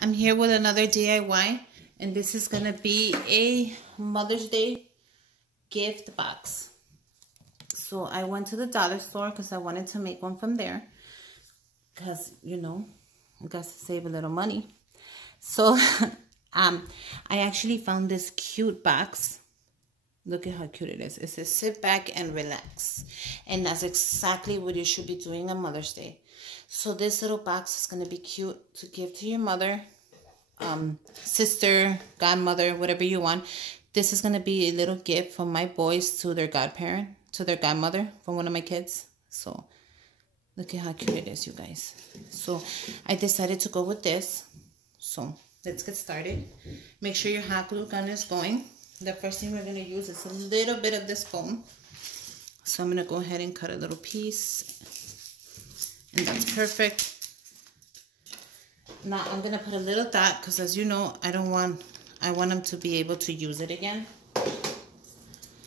I'm here with another DIY, and this is gonna be a Mother's Day gift box. So I went to the dollar store because I wanted to make one from there, because you know, I got to save a little money. So I actually found this cute box. Look at how cute it is. It says sit back and relax, and that's exactly what you should be doing on Mother's Day. So this little box is going to be cute to give to your mother, sister, godmother, whatever you want. This is going to be a little gift from my boys to their godparent, to their godmother, from one of my kids. So look at how cute it is, you guys. So I decided to go with this. So let's get started. Make sure your hot glue gun is going. The first thing we're going to use is a little bit of this foam. So I'm going to go ahead and cut a little piece. And that's perfect. Now I'm going to put a little dot because, as you know, I want them to be able to use it again.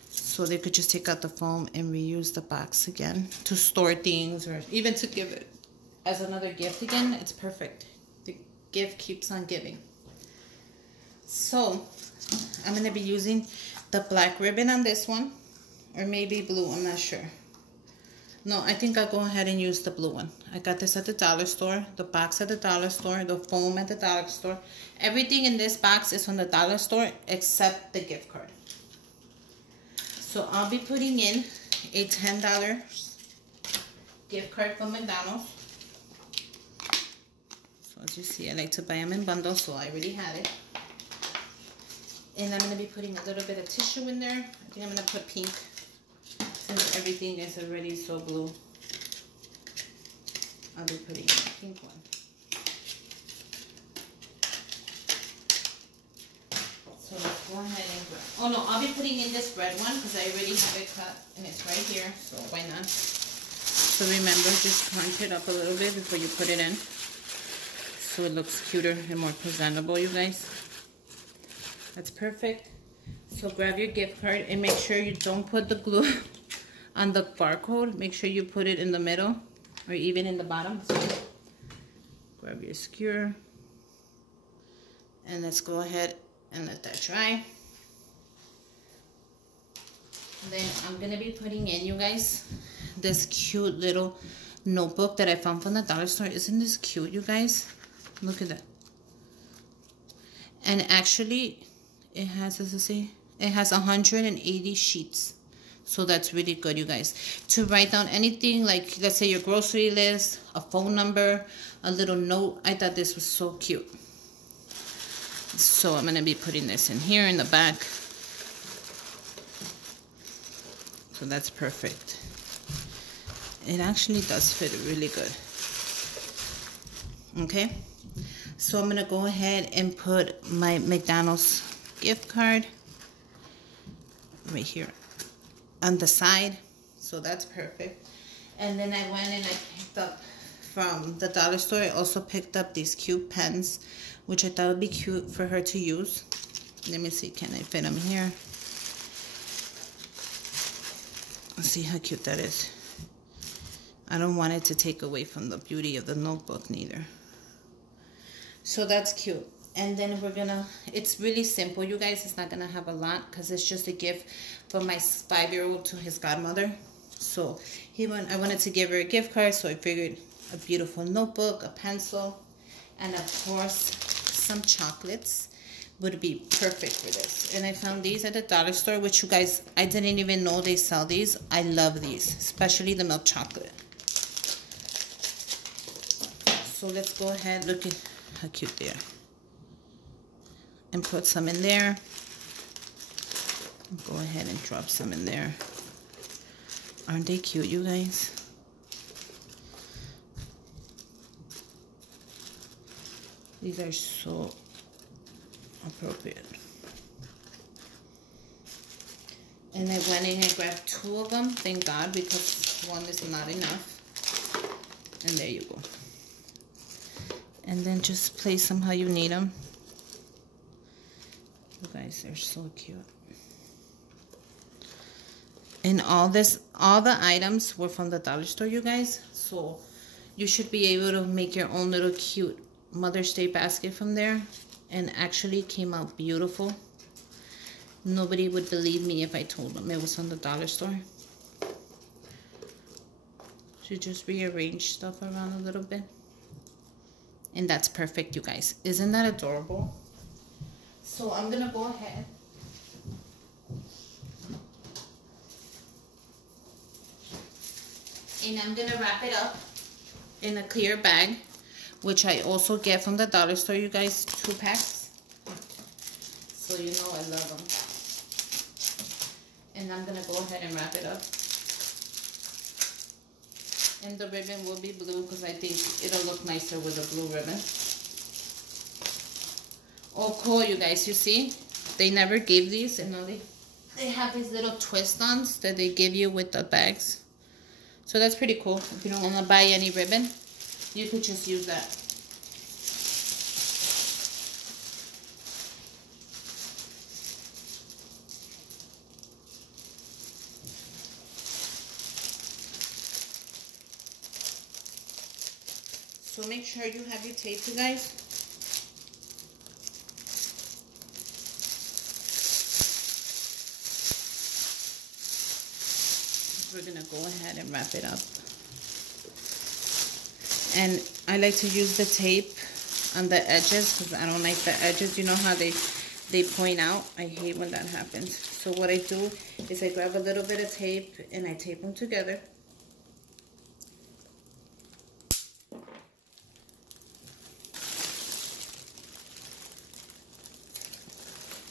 So they could just take out the foam and reuse the box again to store things, or even to give it as another gift again. It's perfect. The gift keeps on giving. So I'm going to be using the black ribbon on this one, or maybe blue, I'm not sure. No, I think I'll go ahead and use the blue one. I got this at the dollar store, the box at the dollar store, the foam at the dollar store. Everything in this box is from the dollar store except the gift card. So I'll be putting in a $10 gift card from McDonald's. So as you see, I like to buy them in bundles, so I already have it. And I'm going to be putting a little bit of tissue in there. I think I'm going to put pink, since everything is already so blue. I'll be putting a pink one. So let's go ahead and grab. Oh no, I'll be putting in this red one because I already have it cut and it's right here, so why not? So remember, just crunch it up a little bit before you put it in, so it looks cuter and more presentable, you guys. That's perfect. So grab your gift card and make sure you don't put the glue on the barcode. Make sure you put it in the middle or even in the bottom. So grab your skewer and let's go ahead and let that dry. And then I'm gonna be putting in, you guys, this cute little notebook that I found from the dollar store. Isn't this cute, you guys? Look at that. And actually it has, as I say, it has 180 sheets. So that's really good, you guys, to write down anything, like let's say your grocery list, a phone number, a little note. I thought this was so cute. So I'm going to be putting this in here in the back. So that's perfect. It actually does fit really good. Okay. So I'm going to go ahead and put my McDonald's gift card right here on the side. So that's perfect. And then I went and I picked up from the dollar store. I also picked up these cute pens, which I thought would be cute for her to use. Let me see, can I fit them here? Let's see how cute that is. I don't want it to take away from the beauty of the notebook neither. So that's cute. And then we're gonna, it's really simple, you guys. It's not gonna have a lot because it's just a gift from my 5-year-old to his godmother. So I wanted to give her a gift card, so I figured a beautiful notebook, a pencil, and of course some chocolates would be perfect for this. And I found these at the dollar store, which, you guys, I didn't even know they sell these. I love these, especially the milk chocolate. So let's go ahead, look at how cute they are. And put some in there. Go ahead and drop some in there. Aren't they cute, you guys? These are so appropriate. And I went in and grabbed 2 of them, thank God, because one is not enough. And there you go. And then just place them how you need them. You guys, they're so cute. And all the items were from the dollar store, you guys. So you should be able to make your own little cute Mother's Day basket from there, and actually came out beautiful. Nobody would believe me if I told them it was from the dollar store. She just rearranged stuff around a little bit. And that's perfect, you guys. Isn't that adorable? So I'm gonna go ahead and I'm gonna wrap it up in a clear bag, which I also get from the dollar store, you guys, 2 packs. So you know I love them. And I'm gonna go ahead and wrap it up. And the ribbon will be blue because I think it'll look nicer with a blue ribbon. Oh, cool, you guys. You see? They never gave these. And now they have these little twist-ons that they give you with the bags. So that's pretty cool. If you don't want to buy any ribbon, you could just use that. So make sure you have your tape, you guys. We're gonna go ahead and wrap it up. And I like to use the tape on the edges because I don't like the edges. You know how they point out? I hate when that happens. So what I do is I grab a little bit of tape and I tape them together.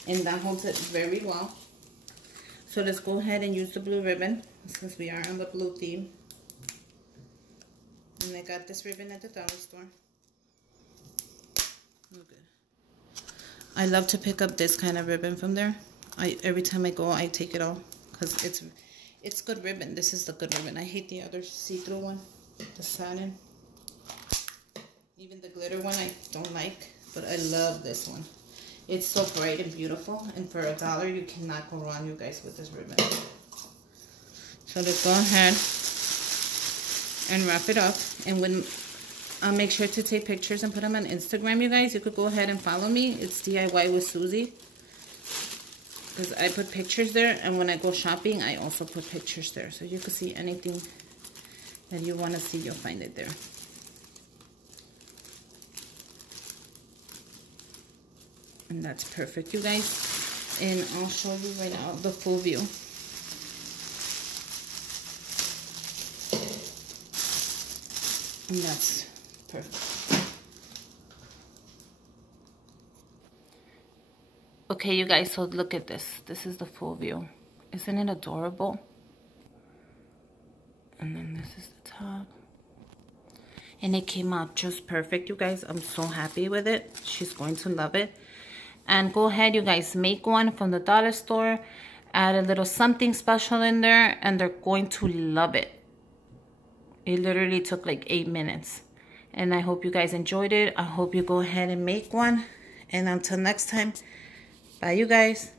And that holds it very well. So let's go ahead and use the blue ribbon since we are on the blue theme. And I got this ribbon at the dollar store. Oh, good. I love to pick up this kind of ribbon from there. Every time I go, I take it all because it's good ribbon. This is the good ribbon. I hate the other see-through one, the satin. Even the glitter one I don't like, but I love this one. It's so bright and beautiful, and for $1, you cannot go wrong, you guys, with this ribbon. So let's go ahead and wrap it up. And when I'll make sure to take pictures and put them on Instagram, you guys. You could go ahead and follow me. It's DIY with Susie, because I put pictures there, and when I go shopping, I also put pictures there. So you can see anything that you want to see, you'll find it there. And that's perfect, you guys. And I'll show you right now the full view. And that's perfect. Okay, you guys, so look at this. This is the full view. Isn't it adorable? And then this is the top. And it came out just perfect, you guys. I'm so happy with it. She's going to love it. And go ahead, you guys, make one from the dollar store. Add a little something special in there, and they're going to love it. It literally took like 8 minutes. And I hope you guys enjoyed it. I hope you go ahead and make one. And until next time, bye, you guys.